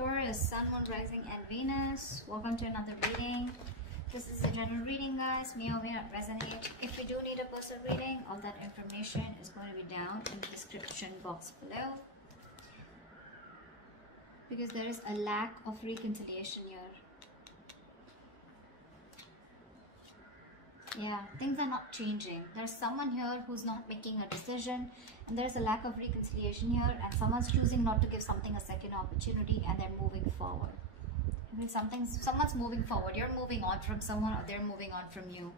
Taurus, Sun, Moon, Rising, and Venus. Welcome to another reading. This is a general reading, guys. May or may not resonate. If you do need a personal reading, all that information is going to be down in the description box below. Because there is a lack of reconciliation here. Yeah, things are not changing. There's someone here who's not making a decision, and there's a lack of reconciliation here, and someone's choosing not to give something a second opportunity, and they're moving forward. Okay, someone's moving forward. You're moving on from someone, or they're moving on from you.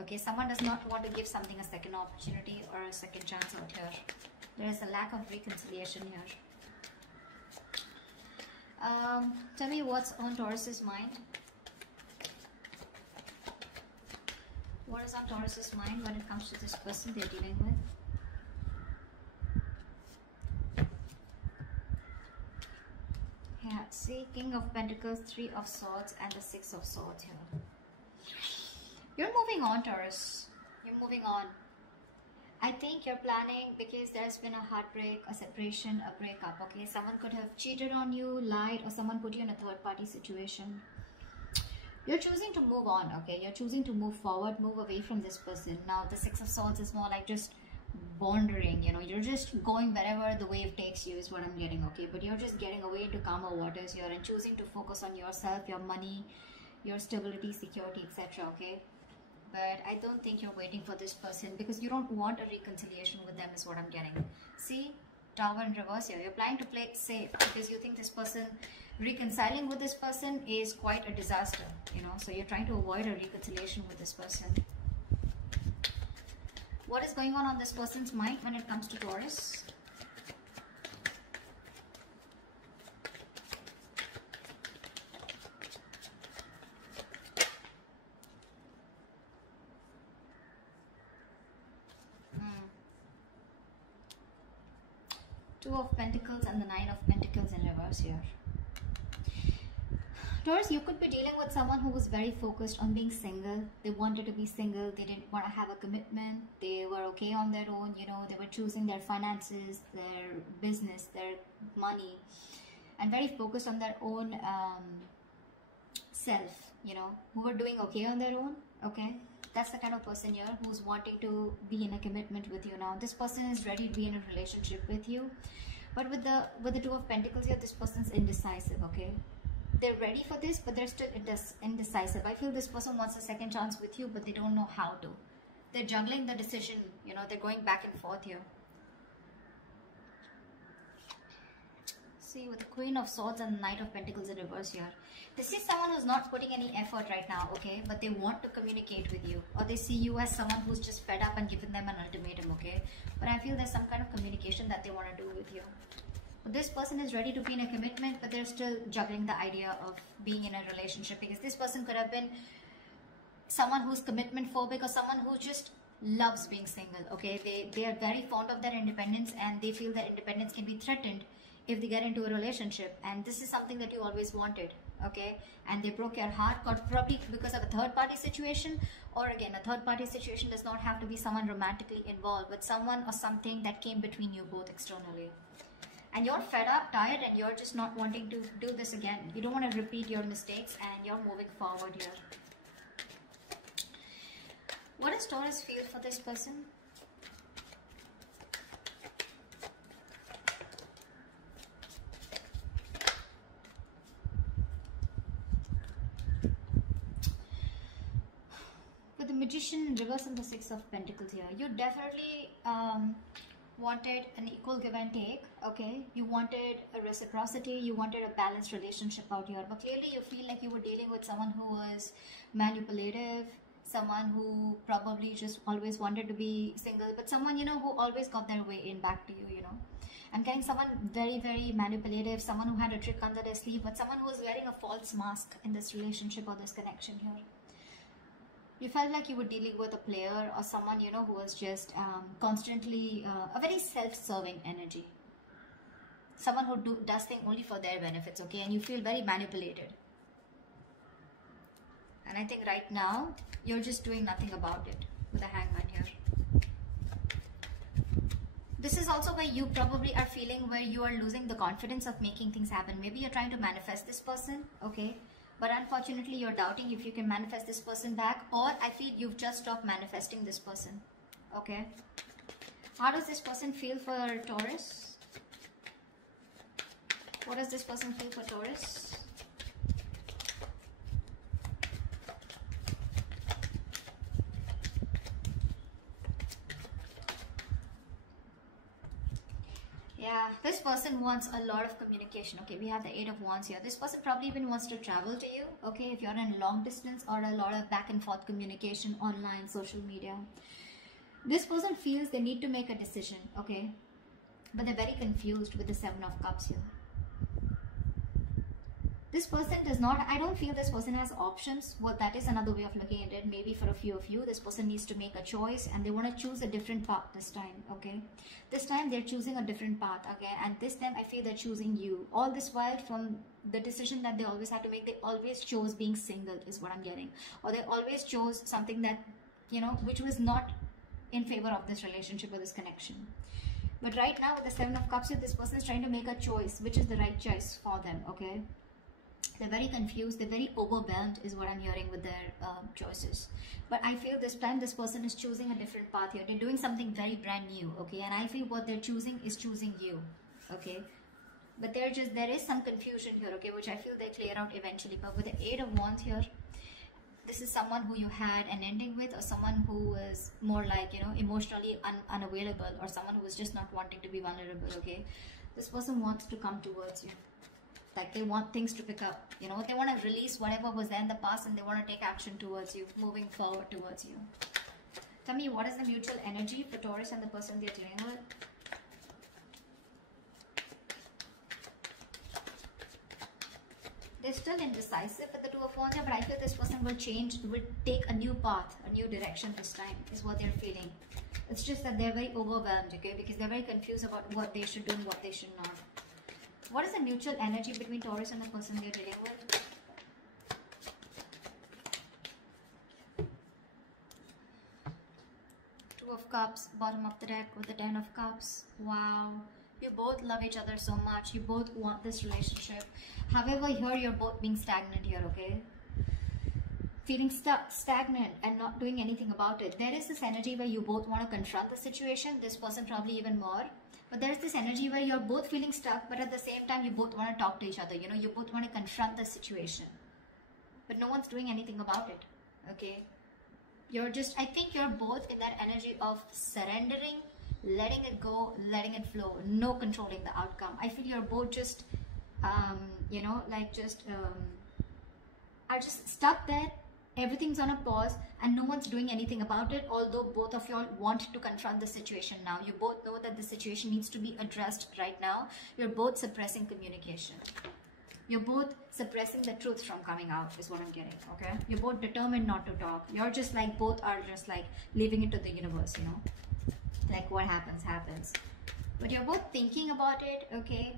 Okay, someone does not want to give something a second opportunity or a second chance out here. There is a lack of reconciliation here. Tell me what's on Taurus's mind. What is on Taurus's mind when it comes to this person they're dealing with? Yeah, see, King of Pentacles, Three of Swords, and the Six of Swords here. You're moving on, Taurus. You're moving on. I think you're planning, because there's been a heartbreak, a separation, a breakup, okay? Someone could have cheated on you, lied, or someone put you in a third-party situation. You're choosing to move on, okay? You're choosing to move forward, move away from this person. Now, the Six of Swords is more like just wandering, you know? You're just going wherever the wave takes you is what I'm getting, okay? But you're just getting away into calmer waters here and choosing to focus on yourself, your money, your stability, security, etc., okay? But I don't think you're waiting for this person because you don't want a reconciliation with them is what I'm getting. See? Tower in reverse here. You're planning to play it safe because you think this person, reconciling with this person is quite a disaster, you know, so you're trying to avoid a reconciliation with this person. What is going on this person's mind when it comes to Taurus? Two of Pentacles and the Nine of Pentacles in reverse here. Taurus, you could be dealing with someone who was very focused on being single. They wanted to be single. They didn't want to have a commitment. They were okay on their own. You know, they were choosing their finances, their business, their money, and very focused on their own self, you know, who were doing okay on their own. Okay, that's the kind of person here who's wanting to be in a commitment with you now. This person is ready to be in a relationship with you, but with the Two of Pentacles here, this person's indecisive. Okay, they're ready for this, but they're still indecisive. I feel this person wants a second chance with you, but they don't know how to. They're juggling the decision, you know, they're going back and forth here. See, with the Queen of Swords and the Knight of Pentacles in reverse here. This is someone who's not putting any effort right now, okay? But they want to communicate with you. Or they see you as someone who's just fed up and given them an ultimatum, okay? But I feel there's some kind of communication that they want to do with you. This person is ready to be in a commitment, but they're still juggling the idea of being in a relationship, because this person could have been someone who's commitment phobic or someone who just loves being single, okay? They are very fond of their independence, and they feel that independence can be threatened if they get into a relationship, and this is something that you always wanted, okay? And they broke your heart, probably because of a third-party situation, or again, a third-party situation does not have to be someone romantically involved, but someone or something that came between you both externally. And you're fed up, tired, and you're just not wanting to do this again. You don't want to repeat your mistakes, and you're moving forward here. What does Taurus feel for this person? With the Magician in reverse and the Six of Pentacles here, you definitely wanted an equal give and take, okay? You wanted a reciprocity, you wanted a balanced relationship out here, but clearly you feel like you were dealing with someone who was manipulative, someone who probably just always wanted to be single, but someone, you know, who always got their way in back to you, you know? I'm getting someone very, very manipulative, someone who had a trick under their sleeve, but someone who was wearing a false mask in this relationship or this connection here. You felt like you were dealing with a player or someone, you know, who was just constantly a very self-serving energy. Someone who does things only for their benefits, okay? And you feel very manipulated. And I think right now, you're just doing nothing about it with the Hangman here. This is also where you probably are feeling where you are losing the confidence of making things happen. Maybe you're trying to manifest this person, okay? But unfortunately, you're doubting if you can manifest this person back, or I feel you've just stopped manifesting this person, okay? How does this person feel for Taurus? What does this person feel for Taurus? Yeah, this person wants a lot of communication. Okay, we have the Eight of Wands here. This person probably even wants to travel to you. Okay, if you're in long distance, or a lot of back and forth communication online, social media. This person feels they need to make a decision. Okay, but they're very confused with the Seven of Cups here. This person does not, I don't feel this person has options. Well, that is another way of looking at it. Maybe for a few of you, this person needs to make a choice and they want to choose a different path this time, okay? This time they're choosing a different path, okay? And this time I feel they're choosing you. All this while, from the decision that they always had to make, they always chose being single is what I'm getting. Or they always chose something that, you know, which was not in favor of this relationship or this connection. But right now with the Seven of Cups here, this person is trying to make a choice, which is the right choice for them, okay? They're very confused, they're very overwhelmed is what I'm hearing with their choices. But I feel this time this person is choosing a different path here. They're doing something very brand new, okay? And I feel what they're choosing is choosing you, okay? But there is some confusion here, okay? Which I feel they clear out eventually. But with the Eight of Wands here, this is someone who you had an ending with, or someone who is more like, you know, emotionally unavailable, or someone who is just not wanting to be vulnerable, okay? This person wants to come towards you. Like they want things to pick up, you know, they want to release whatever was there in the past and they want to take action towards you, moving forward towards you. Tell me, what is the mutual energy for Taurus and the person they're dealing with? They're still indecisive with the Two of Wands, but I feel this person will change, will take a new path, a new direction this time, is what they're feeling. It's just that they're very overwhelmed, okay, because they're very confused about what they should do and what they should not. What is the mutual energy between Taurus and the person they're dealing with? Two of Cups, bottom of the deck with the Ten of Cups. Wow. You both love each other so much. You both want this relationship. However, here you're both being stagnant here, okay? Feeling stagnant and not doing anything about it. There is this energy where you both want to confront the situation. This person probably even more. But there's this energy where you're both feeling stuck, but at the same time, you both want to talk to each other. You know, you both want to confront the situation. But no one's doing anything about it, okay? You're just, I think you're both in that energy of surrendering, letting it go, letting it flow, no controlling the outcome. I feel you're both just, you know, like just, are just stuck there. Everything's on a pause and no one's doing anything about it, although both of y'all want to confront the situation now. You both know that the situation needs to be addressed right now. You're both suppressing communication. You're both suppressing the truth from coming out is what I'm getting, okay? You're both determined not to talk. You're just like, both are just like leaving it to the universe, you know? Like what happens, happens. But you're both thinking about it, okay?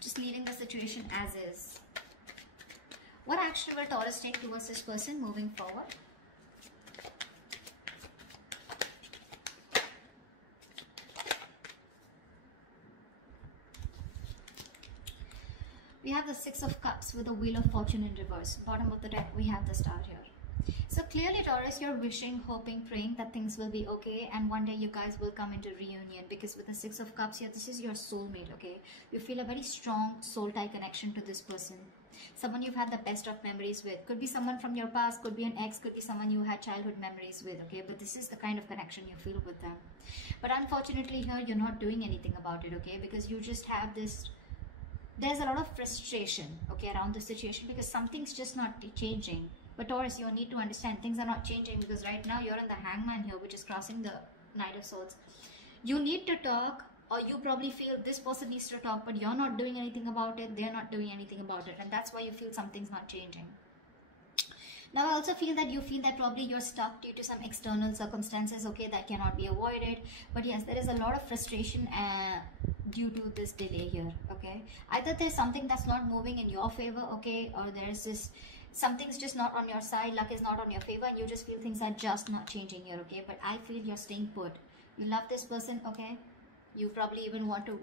Just leaving the situation as is. What action will Taurus take towards this person moving forward? We have the Six of Cups with the Wheel of Fortune in reverse. Bottom of the deck, we have the Star here. So clearly, Taurus, you're wishing, hoping, praying that things will be okay and one day you guys will come into reunion, because with the Six of Cups here, this is your soulmate, okay? You feel a very strong soul tie connection to this person. Someone you've had the best of memories with. Could be someone from your past, could be an ex, could be someone you had childhood memories with, okay? But this is the kind of connection you feel with them. But unfortunately here, you're not doing anything about it, okay? Because you just have this, there's a lot of frustration, okay, around the situation because something's just not changing. But Taurus, you need to understand things are not changing because right now you're in the Hangman here, which is crossing the Knight of Swords. You need to talk, or you probably feel this person needs to talk, but you're not doing anything about it, they're not doing anything about it, and that's why you feel something's not changing. Now I also feel that you feel that probably you're stuck due to some external circumstances, okay, that cannot be avoided. But yes, there is a lot of frustration due to this delay here, okay? Either there's something that's not moving in your favor, okay, or there's this, something's just not on your side, luck is not on your favor, and you just feel things are just not changing here, okay? But I feel you're staying put. You love this person, okay? You probably even want to,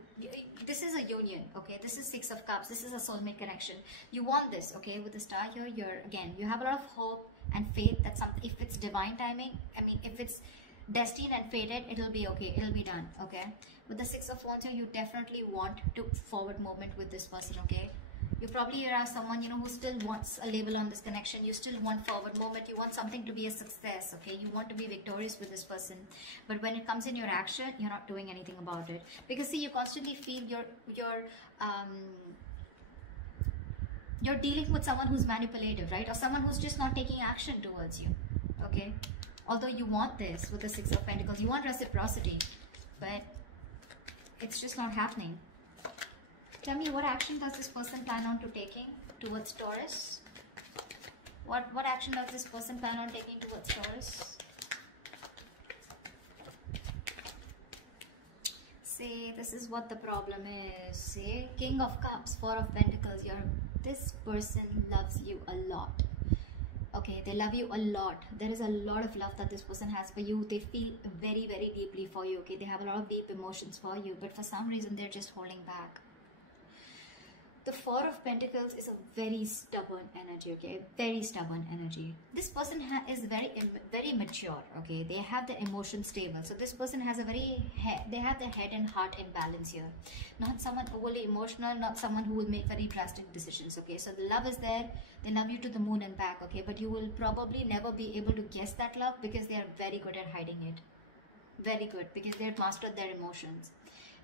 this is a union, okay? This is Six of Cups. This is a soulmate connection. You want this, okay? With the star here, you have a lot of hope and faith that if it's divine timing, I mean, if it's destined and fated, it'll be okay. It'll be done, okay? With the Six of Wands here, you definitely want to forward movement with this person, okay? You probably are someone, you know, who still wants a label on this connection. You still want forward movement. You want something to be a success, okay? You want to be victorious with this person. But when it comes in your action, you're not doing anything about it. Because see, you constantly feel you're dealing with someone who's manipulative, right? Or someone who's just not taking action towards you, okay? Although you want this with the Six of Pentacles, you want reciprocity, but it's just not happening. Tell me, what action does this person plan on to taking towards Taurus? What action does this person plan on taking towards Taurus? See, this is what the problem is. See, King of Cups, Four of Pentacles. This person loves you a lot. Okay, they love you a lot. There is a lot of love that this person has for you. They feel very, very deeply for you. Okay, they have a lot of deep emotions for you, but for some reason they're just holding back. The Four of Pentacles is a very stubborn energy, okay? Very stubborn energy. This person is very mature, okay? They have the emotions stable. So this person has they have the head and heart in balance here. Not someone overly emotional, not someone who will make very drastic decisions, okay? So the love is there. They love you to the moon and back, okay? But you will probably never be able to guess that love because they are very good at hiding it. Very good, because they've mastered their emotions.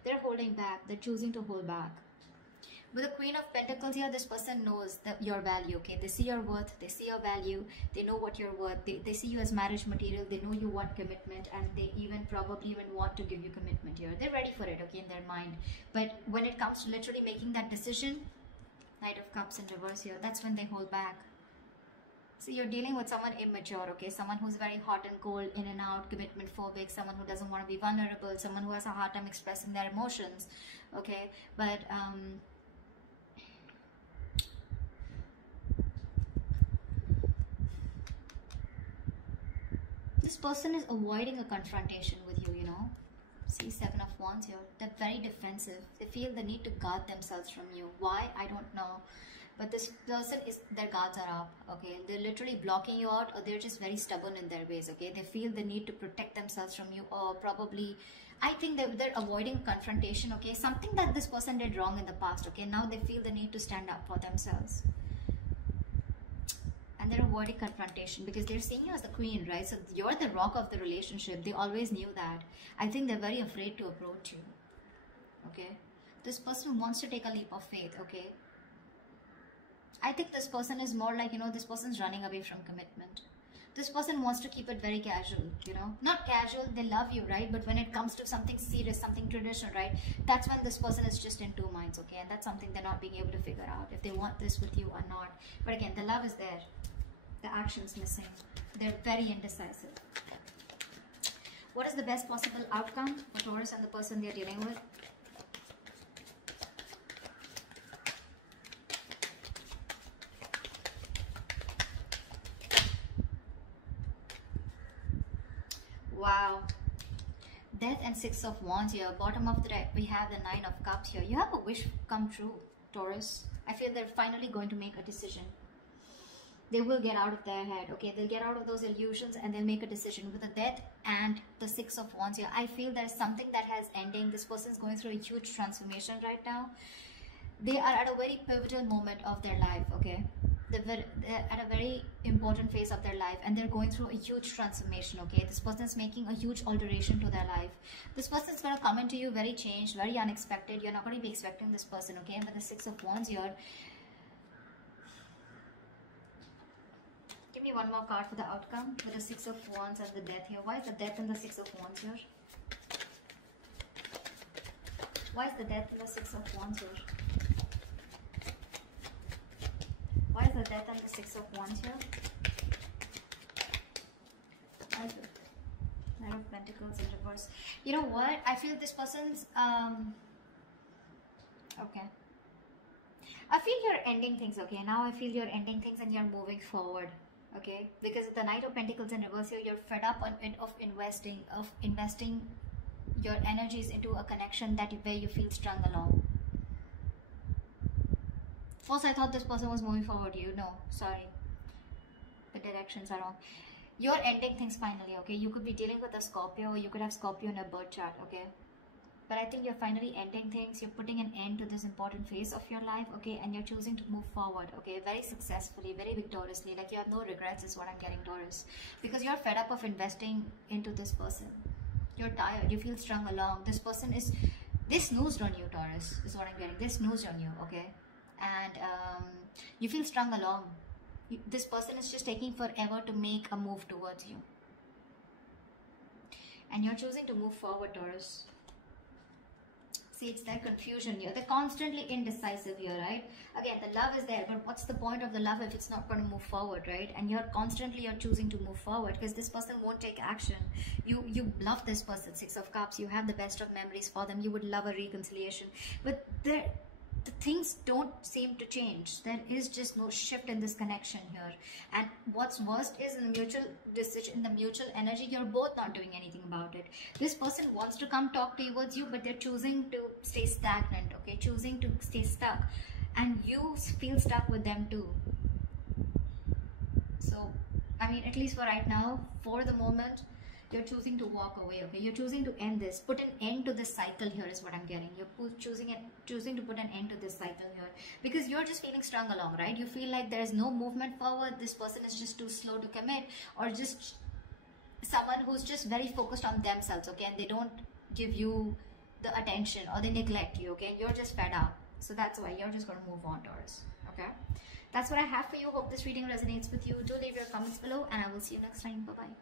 They're holding back. They're choosing to hold back. With the Queen of Pentacles here, this person knows your value, okay? They see your worth, they see your value, they know what you're worth, they see you as marriage material, they know you want commitment, and they probably want to give you commitment here. They're ready for it, okay, in their mind. But when it comes to literally making that decision, Knight of Cups in reverse here, that's when they hold back. So you're dealing with someone immature, okay? Someone who's very hot and cold, in and out, commitment phobic, someone who doesn't want to be vulnerable, someone who has a hard time expressing their emotions, okay? But, this person is avoiding a confrontation with you, you know. See, Seven of Wands here. They're very defensive. They feel the need to guard themselves from you. Why? I don't know. But this person their guards are up, okay? They're literally blocking you out, or they're just very stubborn in their ways, okay? They feel the need to protect themselves from you, or probably, I think they're avoiding confrontation, okay? Something that this person did wrong in the past, okay? Now they feel the need to stand up for themselves. And they're avoiding confrontation because they're seeing you as the queen, right? So you're the rock of the relationship. They always knew that. I think they're very afraid to approach you, okay? This person wants to take a leap of faith, okay? I think this person is more like, you know, this person's running away from commitment. This person wants to keep it very casual, you know? Not casual, they love you, right? But when it comes to something serious, something traditional, right? That's when this person is just in two minds, okay? And that's something they're not being able to figure out, if they want this with you or not. But again, the love is there. The action's missing. They're very indecisive. What is the best possible outcome for Taurus and the person they're dealing with? Wow. Death and Six of Wands here. Bottom of the deck, we have the Nine of Cups here. You have a wish come true, Taurus. I feel they're finally going to make a decision. They will get out of their head, okay? They'll get out of those illusions and they'll make a decision. With the Death and the Six of Wands here, I feel there's something that has ending. This person's going through a huge transformation right now. They are at a very pivotal moment of their life, okay? They're at a very important phase of their life and they're going through a huge transformation, okay? This person's making a huge alteration to their life. This person's going to come into you very changed, very unexpected. You're not going to be expecting this person, okay? But the Six of Wands here, give me one more card for the outcome with the Six of Wands and the Death here. Why is the Death and the Six of Wands here? Why is the Death and the Six of Wands here? Why is the Death and the Six of Wands here? Why is the Nine of Pentacles in reverse? You know what? I feel this person's okay. I feel you're ending things, okay? Now I feel you're ending things and you're moving forward. Okay, because the Knight of Pentacles in reverse here, you're fed up of investing your energies into a connection that where you feel strung along. First I thought this person was moving forward you. No, sorry, the directions are wrong. You're ending things finally, okay? You could be dealing with a Scorpio, or you could have Scorpio in a birth chart, okay? But I think you're finally ending things. You're putting an end to this important phase of your life, okay? And you're choosing to move forward, okay? Very successfully, very victoriously. Like you have no regrets is what I'm getting, Taurus. Because you're fed up of investing into this person. You're tired. You feel strung along. This person is... They snoozed on you, Taurus, is what I'm getting. They snoozed on you, okay? And you feel strung along. This person is just taking forever to make a move towards you. And you're choosing to move forward, Taurus. See, it's that confusion here. They're constantly indecisive here, right? Again, the love is there, but what's the point of the love if it's not going to move forward, right? And you're choosing to move forward because this person won't take action. You love this person, Six of Cups. You have the best of memories for them. You would love a reconciliation. But the things don't seem to change. There is just no shift in this connection here. And what's worst is in the mutual decision, in the mutual energy, you're both not doing anything about it. This person wants to come talk towards you, but they're choosing to stay stagnant, okay? Choosing to stay stuck. And you feel stuck with them too. So, I mean, at least for right now, for the moment, you're choosing to walk away, okay? You're choosing to end this. Put an end to this cycle here is what I'm getting. You're choosing to put an end to this cycle here. Because you're just feeling strung along, right? You feel like there's no movement forward. This person is just too slow to commit. Or just someone who's just very focused on themselves, okay? And they don't give you the attention or they neglect you, okay? You're just fed up. So that's why you're just going to move on, Taurus, okay? That's what I have for you. Hope this reading resonates with you. Do leave your comments below and I will see you next time. Bye-bye.